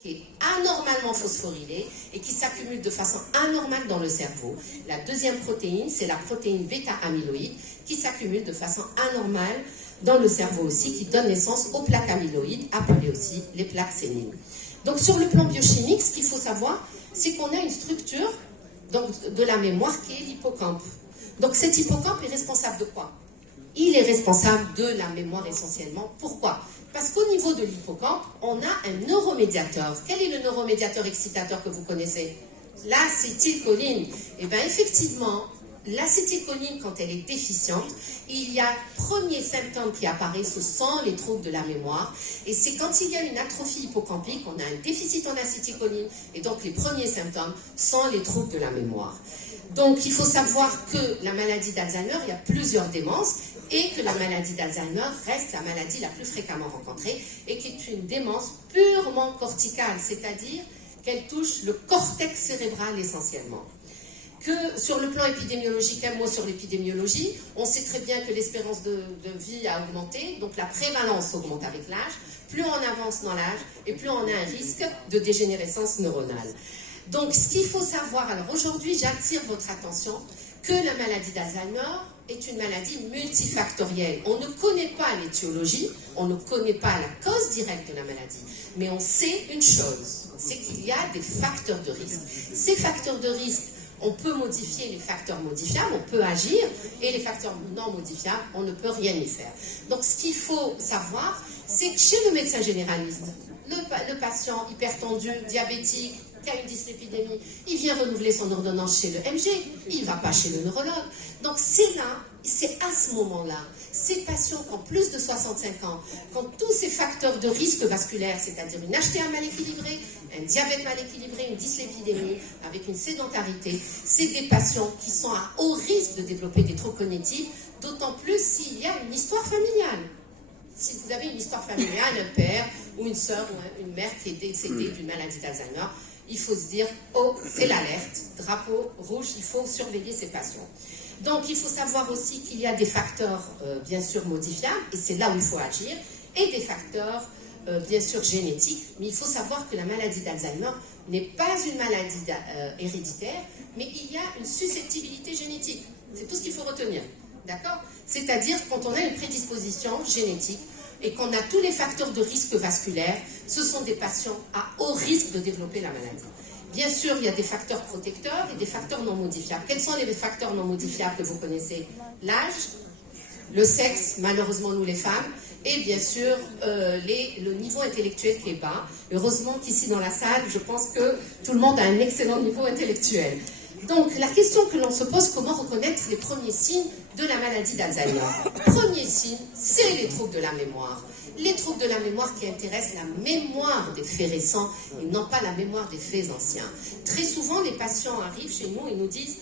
qui est anormalement phosphorylée et qui s'accumule de façon anormale dans le cerveau. La deuxième protéine, c'est la protéine bêta-amyloïde qui s'accumule de façon anormale dans le cerveau aussi, qui donne naissance aux plaques amyloïdes, appelées aussi les plaques séniles. Donc sur le plan biochimique, ce qu'il faut savoir, c'est qu'on a une structure donc, de la mémoire qui est l'hippocampe. Donc cet hippocampe est responsable de quoi? Il est responsable de la mémoire essentiellement. Pourquoi? Parce qu'au niveau de l'hippocampe, on a un neuromédiateur. Quel est le neuromédiateur excitateur que vous connaissez? L'acétylcholine. Et bien effectivement, l'acétylcholine, quand elle est déficiente, il y a premier symptôme qui apparaît, ce sont les troubles de la mémoire. Et c'est quand il y a une atrophie hippocampique, on a un déficit en acétylcholine, et donc les premiers symptômes sont les troubles de la mémoire. Donc il faut savoir que la maladie d'Alzheimer, il y a plusieurs démences, et que la maladie d'Alzheimer reste la maladie la plus fréquemment rencontrée, et qui est une démence purement corticale, c'est-à-dire qu'elle touche le cortex cérébral essentiellement. Que sur le plan épidémiologique, un mot sur l'épidémiologie, on sait très bien que l'espérance de vie a augmenté, donc la prévalence augmente avec l'âge. Plus on avance dans l'âge, et plus on a un risque de dégénérescence neuronale. Donc ce qu'il faut savoir, alors aujourd'hui j'attire votre attention, que la maladie d'Alzheimer est une maladie multifactorielle. On ne connaît pas l'étiologie, on ne connaît pas la cause directe de la maladie, mais on sait une chose, c'est qu'il y a des facteurs de risque. Ces facteurs de risque, on peut modifier les facteurs modifiables, on peut agir, et les facteurs non modifiables, on ne peut rien y faire. Donc ce qu'il faut savoir, c'est que chez le médecin généraliste, le patient hypertendu, diabétique, qui a une dyslipidémie, il vient renouveler son ordonnance chez le MG, il ne va pas chez le neurologue. Donc c'est là, c'est à ce moment-là, ces patients qui ont plus de 65 ans, qui ont tous ces facteurs de risque vasculaire, c'est-à-dire une HTA mal équilibrée, un diabète mal équilibré, une dyslipidémie, avec une sédentarité, c'est des patients qui sont à haut risque de développer des troubles cognitifs, d'autant plus s'il y a une histoire familiale. Si vous avez une histoire familiale, un père ou une sœur ou une mère qui est décédée d'une maladie d'Alzheimer, il faut se dire, oh, c'est l'alerte, drapeau rouge, il faut surveiller ces patients. Donc, il faut savoir aussi qu'il y a des facteurs, bien sûr, modifiables, et c'est là où il faut agir, et des facteurs, bien sûr, génétiques. Mais il faut savoir que la maladie d'Alzheimer n'est pas une maladie héréditaire, mais il y a une susceptibilité génétique. C'est tout ce qu'il faut retenir, d'accord? C'est-à-dire, quand on a une prédisposition génétique, et qu'on a tous les facteurs de risque vasculaire, ce sont des patients à haut risque de développer la maladie. Bien sûr, il y a des facteurs protecteurs et des facteurs non modifiables. Quels sont les facteurs non modifiables que vous connaissez? L'âge, le sexe, malheureusement nous les femmes, et bien sûr le niveau intellectuel qui est bas. Heureusement qu'ici dans la salle, je pense que tout le monde a un excellent niveau intellectuel. Donc la question que l'on se pose, comment reconnaître les premiers signes de la maladie d'Alzheimer? Premier signe, c'est les troubles de la mémoire. Les troubles de la mémoire qui intéressent la mémoire des faits récents et non pas la mémoire des faits anciens. Très souvent, les patients arrivent chez nous et nous disent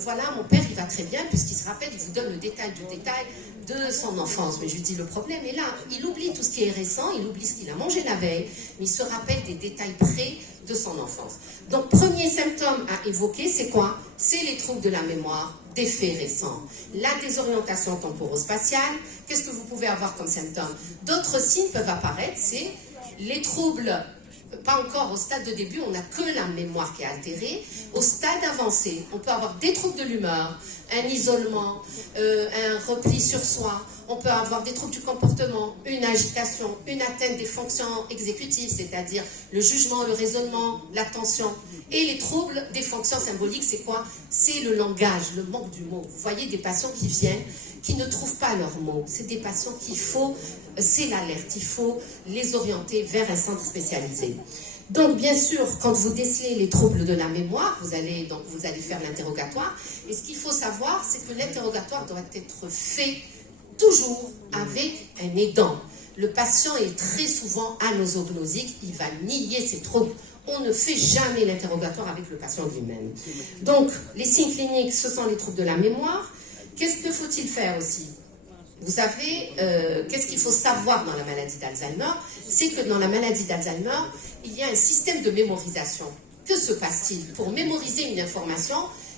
voilà, mon père, il va très bien, puisqu'il se rappelle, il vous donne le détail du détail de son enfance. Mais je lui dis, le problème est là. Il oublie tout ce qui est récent, il oublie ce qu'il a mangé la veille, mais il se rappelle des détails près de son enfance. Donc, premier symptôme à évoquer, c'est quoi? C'est les troubles de la mémoire des faits récents. La désorientation temporo-spatiale, qu'est-ce que vous pouvez avoir comme symptôme? D'autres signes peuvent apparaître, c'est les troubles. Pas encore au stade de début, on n'a que la mémoire qui est altérée. Au stade avancé, on peut avoir des troubles de l'humeur, un isolement, un repli sur soi. On peut avoir des troubles du comportement, une agitation, une atteinte des fonctions exécutives, c'est-à-dire le jugement, le raisonnement, l'attention. Et les troubles des fonctions symboliques, c'est quoi? C'est le langage, le manque du mot. Vous voyez des patients qui viennent, qui ne trouvent pas leurs mots. C'est des patients qu'il faut, c'est l'alerte, il faut les orienter vers un centre spécialisé. Donc, bien sûr, quand vous décelez les troubles de la mémoire, vous allez faire l'interrogatoire. Et ce qu'il faut savoir, c'est que l'interrogatoire doit être fait toujours avec un aidant. Le patient est très souvent anosognosique, il va nier ses troubles. On ne fait jamais l'interrogatoire avec le patient lui-même. Donc, les signes cliniques, ce sont les troubles de la mémoire. Qu'est-ce que faut-il faire aussi? Vous savez, qu'est-ce qu'il faut savoir dans la maladie d'Alzheimer? C'est que dans la maladie d'Alzheimer, il y a un système de mémorisation. Que se passe-t-il? Pour mémoriser une information,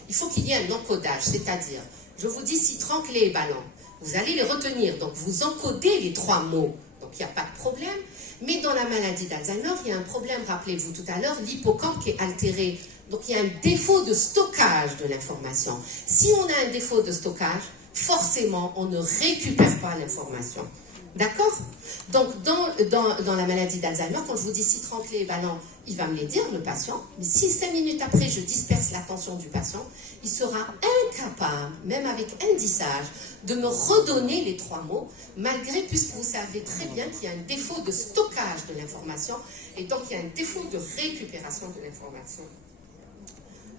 il faut qu'il y ait un encodage, c'est-à-dire, je vous dis citron, clé et ballon. Vous allez les retenir, donc vous encodez les 3 mots. Donc il n'y a pas de problème. Mais dans la maladie d'Alzheimer, il y a un problème, rappelez-vous tout à l'heure, l'hippocampe qui est altéré. Donc il y a un défaut de stockage de l'information. Si on a un défaut de stockage, forcément, on ne récupère pas l'information. D'accord? Donc, dans la maladie d'Alzheimer, quand je vous dis citron, clé et ballon, il va me les dire, le patient. Mais si 5 minutes après, je disperse l'attention du patient, il sera incapable, même avec indissage, de me redonner les 3 mots, malgré, puisque vous savez très bien qu'il y a un défaut de stockage de l'information, et donc il y a un défaut de récupération de l'information.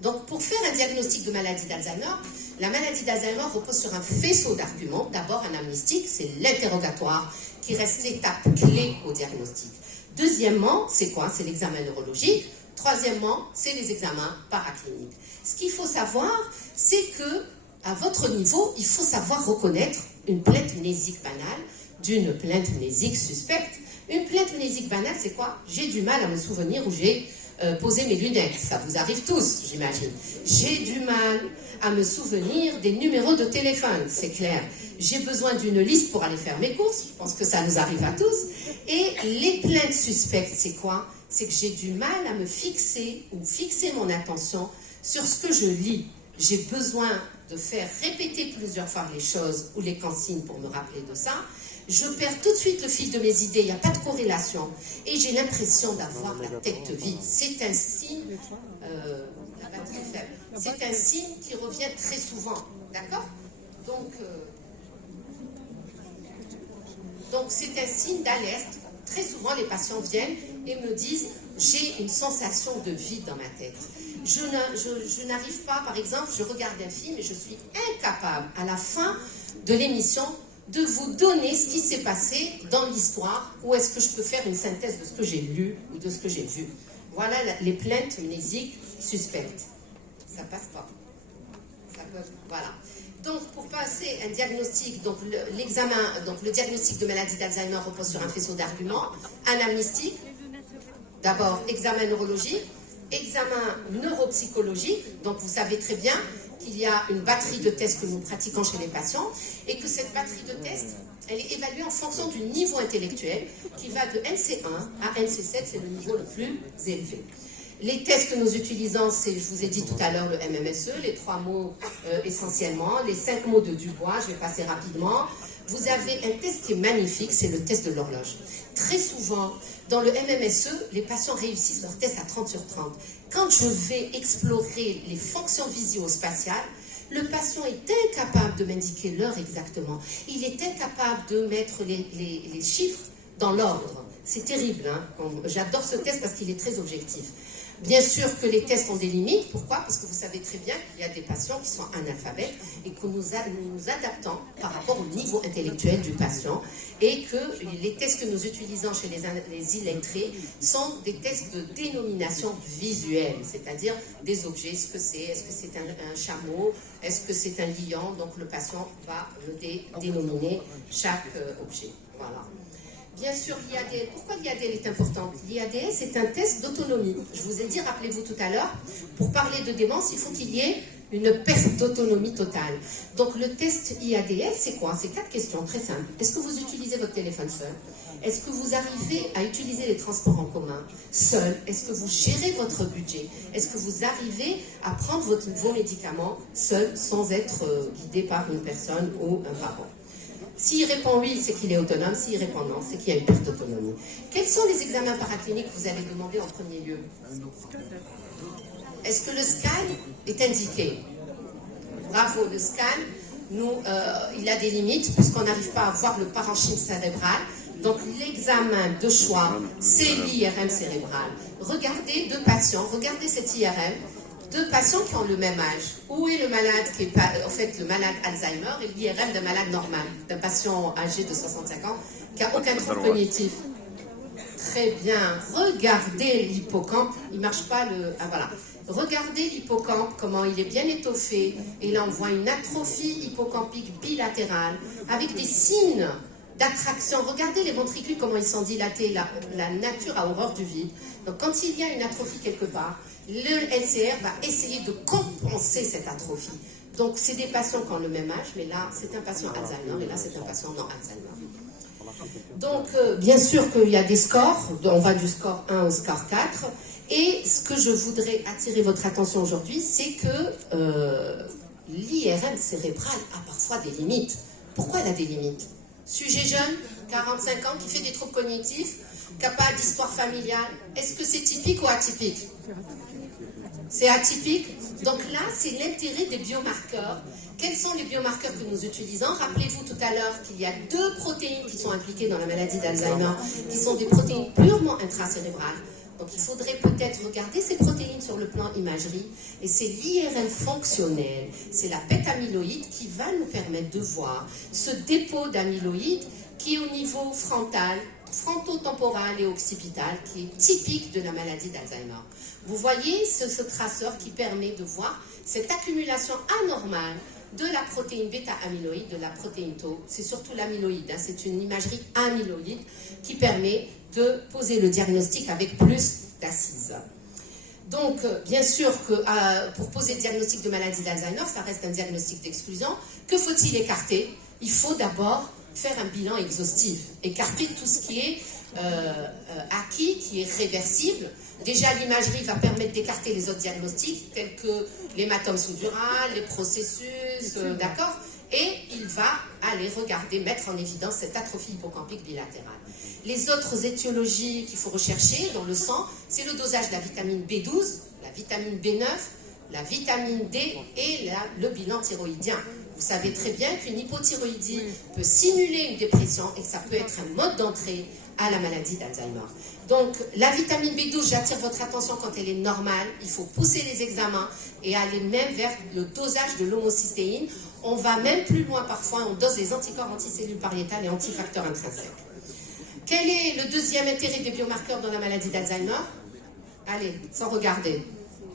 Donc, pour faire un diagnostic de maladie d'Alzheimer, la maladie d'Alzheimer repose sur un faisceau d'arguments. D'abord, un amnistique, c'est l'interrogatoire qui reste l'étape clé au diagnostic. Deuxièmement, c'est quoi? C'est l'examen neurologique. Troisièmement, c'est les examens paracliniques. Ce qu'il faut savoir, c'est que, à votre niveau, il faut savoir reconnaître une plainte mnésique banale d'une plainte mnésique suspecte. Une plainte mnésique banale, c'est quoi? J'ai du mal à me souvenir où j'ai posé mes lunettes. Ça vous arrive tous, j'imagine. J'ai du mal à me souvenir des numéros de téléphone, c'est clair. J'ai besoin d'une liste pour aller faire mes courses. Je pense que ça nous arrive à tous. Et les plaintes suspectes, c'est quoi? C'est que j'ai du mal à me fixer ou fixer mon attention sur ce que je lis. J'ai besoin de faire répéter plusieurs fois les choses ou les consignes pour me rappeler de ça. Je perds tout de suite le fil de mes idées, il n'y a pas de corrélation. Et j'ai l'impression d'avoir la tête vide. C'est un signe, la batterie est faible. C'est un signe qui revient très souvent. D'accord? Donc c'est un signe d'alerte. Très souvent, les patients viennent et me disent « j'ai une sensation de vide dans ma tête ». Je n'arrive pas, par exemple, je regarde un film et je suis incapable, à la fin de l'émission, de vous donner ce qui s'est passé dans l'histoire, ou est-ce que je peux faire une synthèse de ce que j'ai lu ou de ce que j'ai vu. Voilà les plaintes mnésiques suspectes. Ça passe pas. Voilà. Donc, pour passer un diagnostic, donc le diagnostic de maladie d'Alzheimer repose sur un faisceau d'arguments, anamnestique, d'abord examen neurologique, examen neuropsychologique, donc vous savez très bien qu'il y a une batterie de tests que nous pratiquons chez les patients et que cette batterie de tests, elle est évaluée en fonction du niveau intellectuel qui va de NC1 à NC7, c'est le niveau le plus élevé. Les tests que nous utilisons, c'est, je vous ai dit tout à l'heure, le MMSE, les 3 mots essentiellement, les 5 mots de Dubois, je vais passer rapidement. Vous avez un test qui est magnifique, c'est le test de l'horloge. Très souvent, dans le MMSE, les patients réussissent leur test à 30 sur 30. Quand je vais explorer les fonctions visio-spatiales, le patient est incapable de m'indiquer l'heure exactement. Il est incapable de mettre les chiffres dans l'ordre. C'est terrible, hein? J'adore ce test parce qu'il est très objectif. Bien sûr que les tests ont des limites. Pourquoi? Parce que vous savez très bien qu'il y a des patients qui sont analphabètes et que nous nous adaptons par rapport au niveau intellectuel du patient et que les tests que nous utilisons chez les illettrés sont des tests de dénomination visuelle, c'est-à-dire des objets. Est-ce que c'est un chameau? Est-ce que c'est un lion? Donc le patient va le dénominer chaque objet. Voilà. Bien sûr, l'IADL. Pourquoi l'IADL est importante? L'IADL, c'est un test d'autonomie. Je vous ai dit, rappelez-vous tout à l'heure, pour parler de démence, il faut qu'il y ait une perte d'autonomie totale. Donc, le test IADL, c'est quoi? C'est 4 questions très simples. Est-ce que vous utilisez votre téléphone seul? Est-ce que vous arrivez à utiliser les transports en commun seul? Est-ce que vous gérez votre budget? Est-ce que vous arrivez à prendre vos médicaments seul, sans être guidé par une personne ou un parent? S'il répond oui, c'est qu'il est autonome. S'il répond non, c'est qu'il y a une perte d'autonomie. Quels sont les examens paracliniques que vous allez demander en premier lieu? Est-ce que le scan est indiqué? Bravo, le scan, il a des limites puisqu'on n'arrive pas à voir le parenchyme cérébral. Donc l'examen de choix, c'est l'IRM cérébral. Regardez 2 patients, regardez cet IRM. 2 patients qui ont le même âge. Où est le malade qui est pas, en fait, le malade Alzheimer et l'IRM d'un malade normal, d'un patient âgé de 65 ans qui n'a aucun trouble cognitif? Très bien. Regardez l'hippocampe. Il ne marche pas le... Ah voilà. Regardez l'hippocampe, comment il est bien étoffé. Et là, on voit une atrophie hippocampique bilatérale avec des signes d'attraction. Regardez les ventricules, comment ils sont dilatés. La nature a horreur du vide. Donc, quand il y a une atrophie quelque part, le LCR va essayer de compenser cette atrophie. Donc, c'est des patients qui ont le même âge, mais là, c'est un patient Alzheimer, et là, c'est un patient non Alzheimer. Donc, bien sûr qu'il y a des scores, on va du score 1 au score 4, et ce que je voudrais attirer votre attention aujourd'hui, c'est que l'IRM cérébrale a parfois des limites. Pourquoi elle a des limites? Sujet jeune, 45 ans, qui fait des troubles cognitifs, qui n'a pas d'histoire familiale, est-ce que c'est typique ou atypique? C'est atypique. Donc là, c'est l'intérêt des biomarqueurs. Quels sont les biomarqueurs que nous utilisons? Rappelez-vous tout à l'heure qu'il y a 2 protéines qui sont impliquées dans la maladie d'Alzheimer, qui sont des protéines purement intracérébrales. Donc il faudrait peut-être regarder ces protéines sur le plan imagerie. Et c'est l'IRM fonctionnel, c'est la bêta-amyloïde qui va nous permettre de voir ce dépôt d'amyloïde qui est au niveau frontal, frontotemporal et occipital, qui est typique de la maladie d'Alzheimer. Vous voyez ce traceur qui permet de voir cette accumulation anormale de la protéine bêta-amyloïde, de la protéine tau. C'est surtout l'amyloïde, hein, c'est une imagerie amyloïde qui permet de poser le diagnostic avec plus d'assises. Donc, bien sûr que pour poser le diagnostic de maladie d'Alzheimer, ça reste un diagnostic d'exclusion. Que faut-il écarter? Il faut d'abord faire un bilan exhaustif, écarter tout ce qui est acquis, qui est réversible. Déjà, l'imagerie va permettre d'écarter les autres diagnostics, tels que l'hématome sous-dural, les processus, d'accord? Et il va aller regarder, mettre en évidence cette atrophie hippocampique bilatérale. Les autres étiologies qu'il faut rechercher dans le sang, c'est le dosage de la vitamine B12, la vitamine B9, la vitamine D et le bilan thyroïdien. Vous savez très bien qu'une hypothyroïdie peut simuler une dépression et que ça peut être un mode d'entrée à la maladie d'Alzheimer. Donc, la vitamine B12, j'attire votre attention quand elle est normale. Il faut pousser les examens et aller même vers le dosage de l'homocystéine. On va même plus loin parfois, on dose les anticorps anticellules pariétales et antifacteurs intrinsèques. Quel est le deuxième intérêt des biomarqueurs dans la maladie d'Alzheimer? Allez, sans regarder.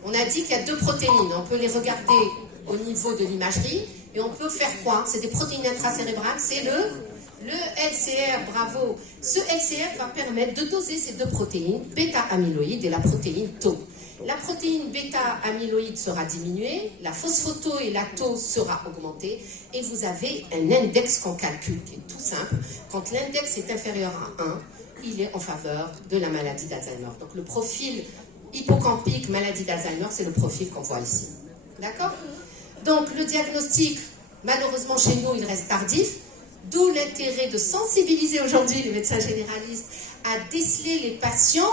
On a dit qu'il y a 2 protéines. On peut les regarder au niveau de l'imagerie et on peut faire quoi? C'est des protéines intracérébrales, c'est le LCR, bravo. Ce LCR va permettre de doser ces 2 protéines, bêta-amyloïde et la protéine tau. La protéine bêta-amyloïde sera diminuée, la phosphoto et la tau sera augmentée, et vous avez un index qu'on calcule, qui est tout simple. Quand l'index est inférieur à 1, il est en faveur de la maladie d'Alzheimer. Donc le profil hippocampique maladie d'Alzheimer, c'est le profil qu'on voit ici. D'accord? Donc le diagnostic, malheureusement chez nous, il reste tardif, d'où l'intérêt de sensibiliser aujourd'hui les médecins généralistes à déceler les patients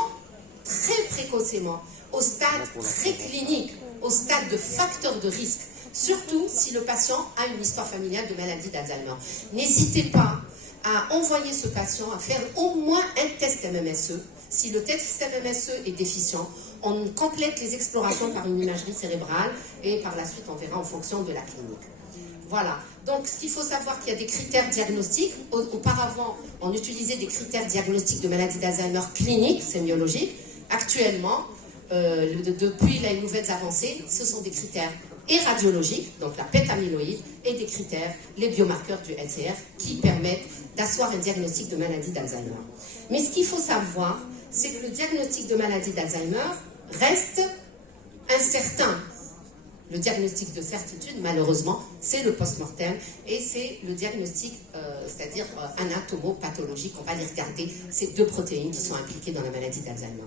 très précocement, au stade préclinique, au stade de facteur de risque, surtout si le patient a une histoire familiale de maladie d'Alzheimer. N'hésitez pas à envoyer ce patient à faire au moins un test MMSE. Si le test MMSE est déficient, on complète les explorations par une imagerie cérébrale et par la suite on verra en fonction de la clinique. Voilà. Donc, ce qu'il faut savoir, qu'il y a des critères diagnostiques. Auparavant, on utilisait des critères diagnostiques de maladie d'Alzheimer clinique, sémiologique. Actuellement, depuis les nouvelles avancées, ce sont des critères et radiologiques, donc la bêta-amyloïde, et des critères, les biomarqueurs du LCR, qui permettent d'asseoir un diagnostic de maladie d'Alzheimer. Mais ce qu'il faut savoir, c'est que le diagnostic de maladie d'Alzheimer reste incertain. Le diagnostic de certitude, malheureusement, c'est le post-mortem et c'est le diagnostic, c'est-à-dire anatomopathologique. On va les regarder, ces 2 protéines qui sont impliquées dans la maladie d'Alzheimer.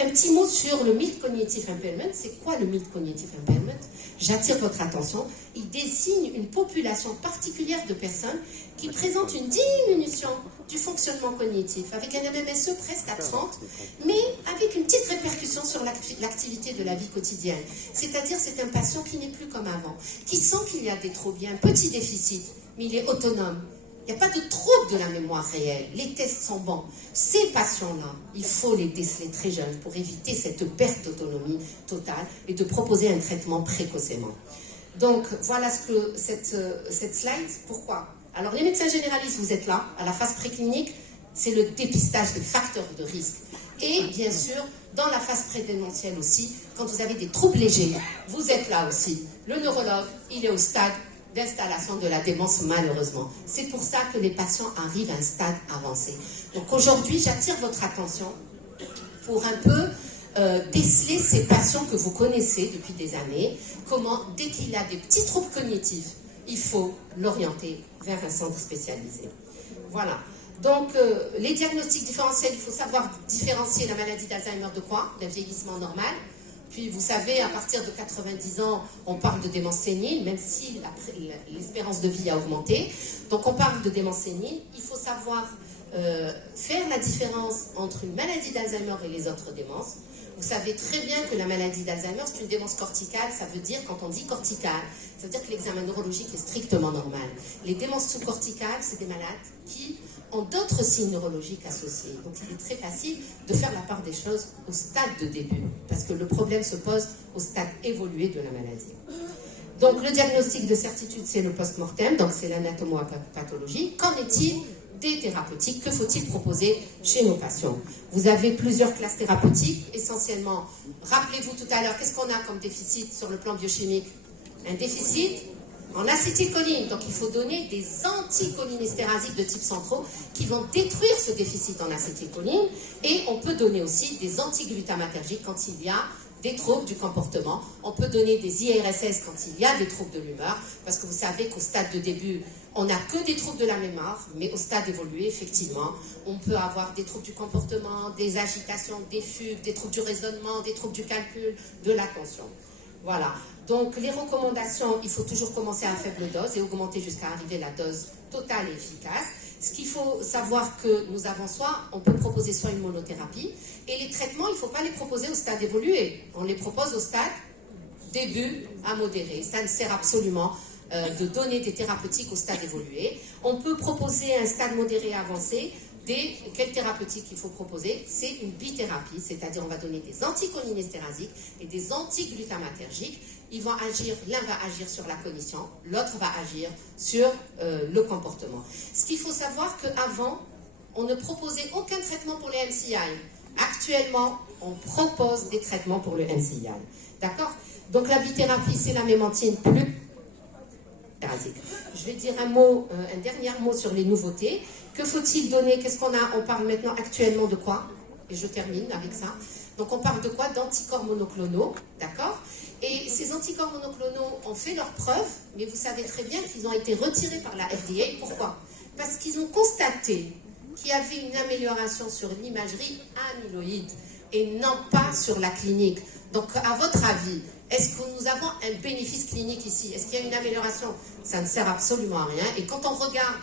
Un petit mot sur le mild cognitive impairment. C'est quoi le mild cognitive impairment? J'attire votre attention. Il désigne une population particulière de personnes qui présentent une diminution du fonctionnement cognitif, avec un MMSE presque à 30, mais avec une petite répercussion sur l'activité de la vie quotidienne. C'est-à-dire, c'est un patient qui n'est plus comme avant, qui sent qu'il y a des troubles, il y a un petit déficit, mais il est autonome. Il n'y a pas de trouble de la mémoire réelle, les tests sont bons. Ces patients-là, il faut les déceler très jeunes pour éviter cette perte d'autonomie totale et de proposer un traitement précocement. Donc, voilà ce que cette slide, pourquoi? Alors, les médecins généralistes, vous êtes là, à la phase préclinique, c'est le dépistage des facteurs de risque. Et bien sûr, dans la phase prédémentielle aussi, quand vous avez des troubles légers, vous êtes là aussi. Le neurologue, il est au stade d'installation de la démence, malheureusement. C'est pour ça que les patients arrivent à un stade avancé. Donc aujourd'hui, j'attire votre attention pour un peu déceler ces patients que vous connaissez depuis des années, comment, dès qu'il a des petits troubles cognitifs, il faut l'orienter vers un centre spécialisé. Voilà. Donc, les diagnostics différentiels, il faut savoir différencier la maladie d'Alzheimer de quoi? D'un vieillissement normal. Puis, vous savez, à partir de 90 ans, on parle de démence sénile, même si l'espérance de vie a augmenté. Donc, on parle de démence sénile. Il faut savoir faire la différence entre une maladie d'Alzheimer et les autres démences. Vous savez très bien que la maladie d'Alzheimer, c'est une démence corticale. Ça veut dire, quand on dit corticale, ça veut dire que l'examen neurologique est strictement normal. Les démences sous-corticales, c'est des malades qui ont d'autres signes neurologiques associés. Donc, il est très facile de faire la part des choses au stade de début, parce que le problème se pose au stade évolué de la maladie. Donc, le diagnostic de certitude, c'est le post-mortem, donc c'est l'anatomopathologie. Qu'en est-il des thérapeutiques? Que faut-il proposer chez nos patients? Vous avez plusieurs classes thérapeutiques, essentiellement. Rappelez-vous tout à l'heure, qu'est-ce qu'on a comme déficit sur le plan biochimique? Un déficit en acétylcholine. Donc il faut donner des anticholinésterasiques de type centraux qui vont détruire ce déficit en acétylcholine. Et on peut donner aussi des antiglutamatergiques quand il y a des troubles du comportement. On peut donner des IRSS quand il y a des troubles de l'humeur, parce que vous savez qu'au stade de début, on n'a que des troubles de la mémoire, mais au stade évolué, effectivement, on peut avoir des troubles du comportement, des agitations, des fugues, des troubles du raisonnement, des troubles du calcul, de l'attention. Voilà. Donc, les recommandations, il faut toujours commencer à faible dose et augmenter jusqu'à arriver à la dose totale et efficace. Ce qu'il faut savoir que nous avons on peut proposer soit une monothérapie, et les traitements, il ne faut pas les proposer au stade évolué. On les propose au stade début à modéré. Ça ne sert absolument de donner des thérapeutiques au stade évolué. On peut proposer un stade modéré avancé. Quelle thérapeutique il faut proposer? C'est une bithérapie, c'est-à-dire on va donner des anticholinésterasiques et des antiglutamatergiques. Ils vont agir, l'un va agir sur la cognition, l'autre va agir sur le comportement. Ce qu'il faut savoir qu'avant, on ne proposait aucun traitement pour les MCI. Actuellement, on propose des traitements pour le MCI. D'accord? Donc la bithérapie, c'est la mémantine plus. Je vais dire un dernier mot sur les nouveautés. Que faut-il donner? Qu'est-ce qu'on a? On parle maintenant actuellement de quoi? Et je termine avec ça. Donc on parle de quoi? D'anticorps monoclonaux, d'accord? Et ces anticorps monoclonaux ont fait leurs preuves, mais vous savez très bien qu'ils ont été retirés par la FDA. Pourquoi? Parce qu'ils ont constaté qu'il y avait une amélioration sur l'imagerie amyloïde et non pas sur la clinique. Donc à votre avis, est-ce que nous avons un bénéfice clinique ici? Est-ce qu'il y a une amélioration? Ça ne sert absolument à rien. Et quand on regarde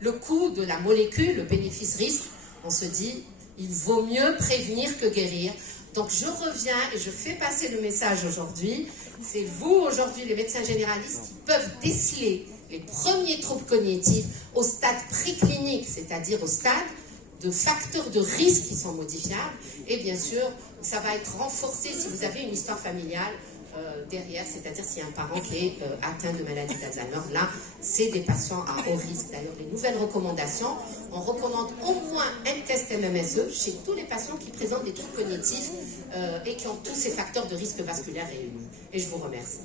le coût de la molécule, le bénéfice-risque, on se dit, il vaut mieux prévenir que guérir. Donc je reviens et je fais passer le message aujourd'hui. C'est vous aujourd'hui, les médecins généralistes, qui peuvent déceler les premiers troubles cognitifs au stade préclinique, c'est-à-dire au stade de facteurs de risque qui sont modifiables. Et bien sûr, ça va être renforcé si vous avez une histoire familiale derrière, c'est-à-dire s'il y a un parent qui est atteint de maladie d'Alzheimer. Là, c'est des patients à haut risque. D'ailleurs, les nouvelles recommandations, on recommande au moins un test MMSE chez tous les patients qui présentent des troubles cognitifs et qui ont tous ces facteurs de risque vasculaire réunis. Et je vous remercie.